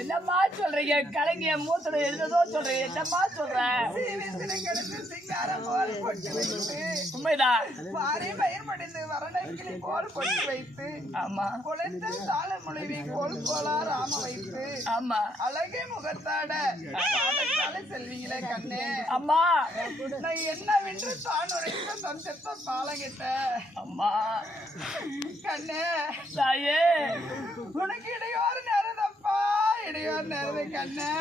என்னம்மா சொல்றீங்க? கலைஞ மூத்துல எழுததோ சொல்றீங்க, என்னம்மா சொல்ற? உண்மைதான். ஆமா ஆமா அழகே முகத்தாட செல்வீங்களே கண்ணே. அம்மா நான் என்னவென்று தான் சந்தத்தை பாலகிட்ட அம்மா கண்ணே. தாயே உனக்கு இடையோரு நேரதப்பா, இடையோரு நேரது கண்ணே.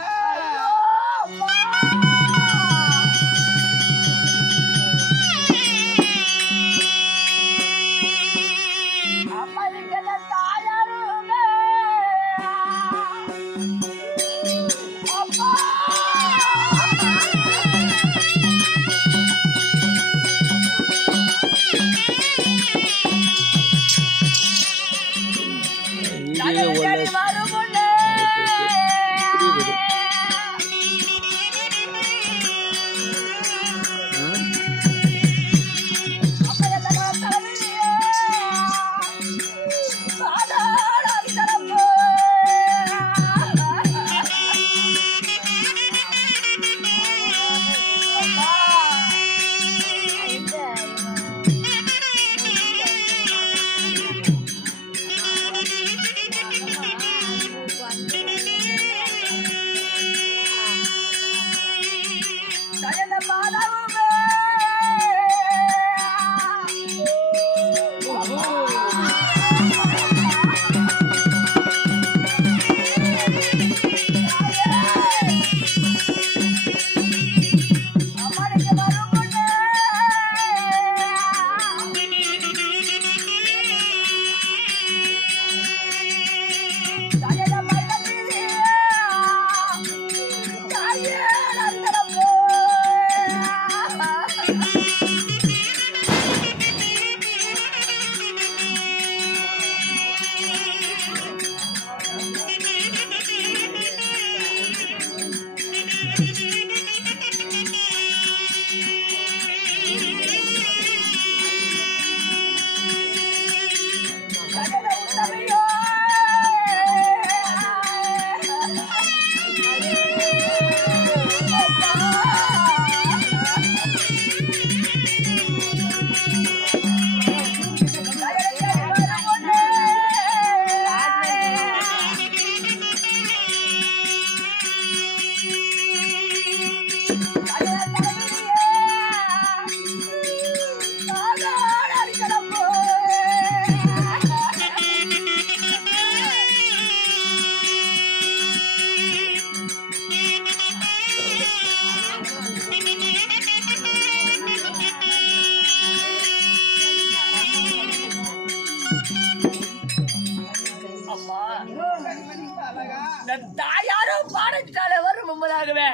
தாயாரும் பாடத்தாலே வரும் முன்பதாகவே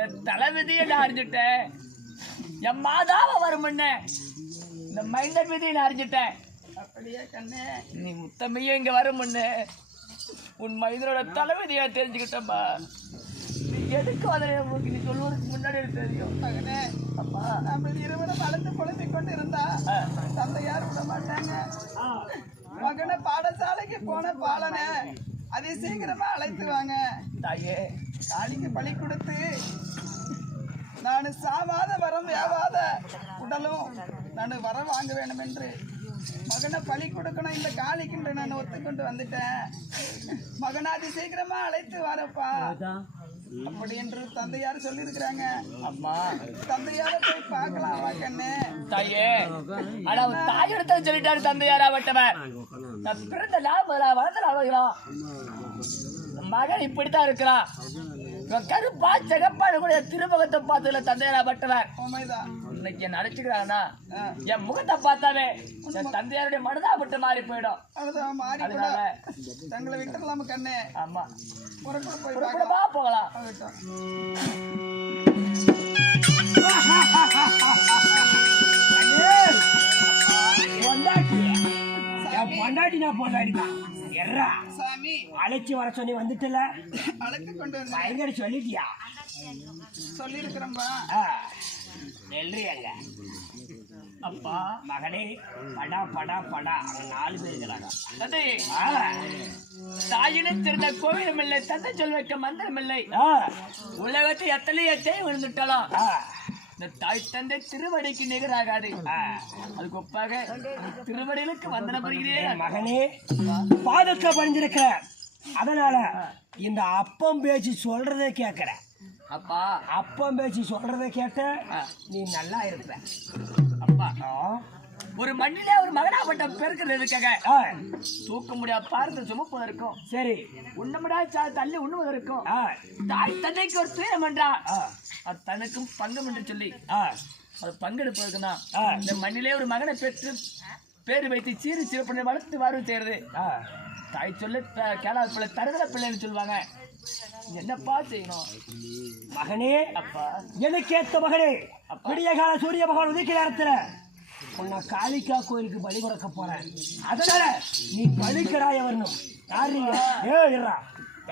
என் தலைவிதியை நான் அறிஞ்சிட்டேன். என் மாதாவை வரும் இந்த மைந்தன் விதியை நான் அறிஞ்சிட்டேன். அப்படியே கண்ணே. நீ முத்தமையும் இங்க வரும் உன் மைந்தனோட தலைவிதியை தெரிஞ்சுக்கிட்டம்மா. நீ எதுக்கு அதை நீ சொல்லுவதற்கு முன்னாடி தெரியும் மகனே. அப்பா நம்ம இருவரும் வளர்ந்து குழம்பிக் கொண்டு இருந்தா தந்தையார் விட மாட்டாங்க. மகனை பாடசாலைக்கு போன பாலனை அதை சீக்கிரமா அழைத்து வாங்க. தாயே காளிக்கு பலி கொடுத்து நான் சாவாத வரம் வேவாத உடலும் நான் வரம் வாங்க வேண்டும் என்று மகனை பலி கொடுக்கணும். இந்த காளிக்கு நான் ஒத்துக்கொண்டு வந்துட்டேன். மகனை அதை சீக்கிரமா அழைத்து வரப்பா. அப்படி என்று தந்தையார் சொல்லியிருக்கிறாங்க. அம்மா தந்தையார போய் பார்க்கலாம் வா கண்ணு. தாயே ஆனா அவன் தாயிடத்தை சொல்லிட்டாரு தந்தையாரா வட்டவன். நான் பிறந்த நாள் வளர்ந்து அழுகிறான். மகன் இப்படித்தான் இருக்கிறான். இவன் கருப்பா செகப்பாடு கூட திருமுகத்தை பார்த்ததுல தந்தையாரா வட்டவன். உண்மைதான். இன்னைக்கு என்ன அழைச்சுக்கிறாங்கன்னா என் முகத்தை பார்த்தாவே என் தந்தையாருடைய மனதா விட்டு மாறி போயிடும். அதுதான் மாறி கூட தங்களை விட்டுடலாம கண்ணு. ஆமா புறப்பட போய் புறப்படமா போகலாம். சாமி அழைச்சி வர சொல்லி வந்துட்டல, அழைத்து கொண்டு வந்து பயங்கர சொல்லிட்டியா? சொல்லியிருக்கிறேன்பா. நெல்றியாங்க அப்பா மகனே, படா படா படா அங்க 4 பேர் இருக்கிறாங்க. தந்தை தாயினை திறந்த கோவிலும் இல்லை, தந்தை சொல்வைக்க மந்திரம் இல்லை. உலகத்தை எத்தனையோ தேய் விழுந்துட்டாலும் இந்த தாய் தந்தை திருவடிக்கு நிகராகாது. அதுக்கு ஒப்பாக திருவடிகளுக்கு வந்தன பெறுகிறேன். மகனே, பாதுக்க பணிஞ்சிருக்க, அதனால இந்த அப்பம் பேச்சு சொல்றதே கேட்கிற. அப்பா அப்பம் பேச்சு சொல்றதை கேட்ட நீ நல்லா இருப்ப. அப்பா ஒரு மண்ணிலே ஒரு மகனாப்பட்ட பெருக்கிறதுக்காக தூக்க முடியாத பார்த்து சுமப்பதற்கும் சரி உண்ண முடியாத தள்ளி உண்ணுவதற்கும் தாய் தந்தைக்கு ஒரு துயரம் என்றால் அது தனக்கும் பங்கம் என்று சொல்லி அது பங்கெடுப்பதற்கு தான் இந்த மண்ணிலே ஒரு மகனை பெற்று பேரு வைத்து சீறு சிறப்பு வளர்த்து வாழ்வு செய்யறது. தாய் சொல்ல கேளாத பிள்ளை தருதல பிள்ளைன்னு சொல்லுவாங்க. என்னப்பா செய்யணும் மகனே? அப்பா எனக்கு ஏத்த மகனே, விடிய கால சூரிய பகவான் உதிக்கிற நேரத்துல உன்னை காளிக்கா கோயிலுக்கு பலி கொடுக்க போறேன். அதனால நீ பலிக்கராய வரணும். யாருங்க?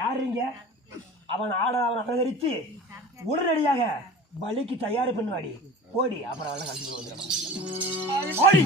யாருங்க? அவன் அவன் அலங்கரித்து உடனடியாக பலிக்கு தயார் பண்ணுவாடி. ஓடி அப்புறம் அவனை கண்டிப்பா வந்துடுவான். ஓடி.